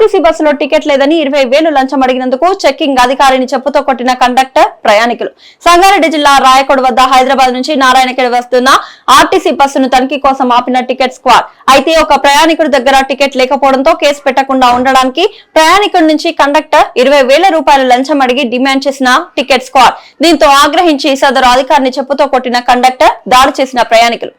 RTC బస్సులో ticket లేదని 20,000 లంచం అడిగినందుకు చెక్కింగ్ అధికారిని చెప్పుతో కొట్టిన కండక్టర్, ప్రయాణికులు. సంగారెడ్డి జిల్లా రాయకోడ్ వద్ద హైదరాబాద్ నుంచి నారాయణఖేడ్ వస్తున్న ఆర్టీసీ బస్సును తనిఖీ కోసం ఆపిన టికెట్ స్క్వాడ్. అయితే ఒక ప్రయాణికుడి దగ్గర టికెట్ లేకపోవడంతో కేసు పెట్టకుండా ఉండడానికి ప్రయాణికుడి నుంచి కండక్టర్ 20,000 రూపాయలు లంచం అడిగి డిమాండ్ చేసిన టికెట్ స్క్వాడ్. దీంతో ఆగ్రహించి సదరు అధికారిని చెప్పుతో కొట్టిన కండక్టర్, దాడి చేసిన ప్రయాణికులు.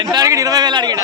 ఎంత అడిగాడు? 20,000 అడిగాడు.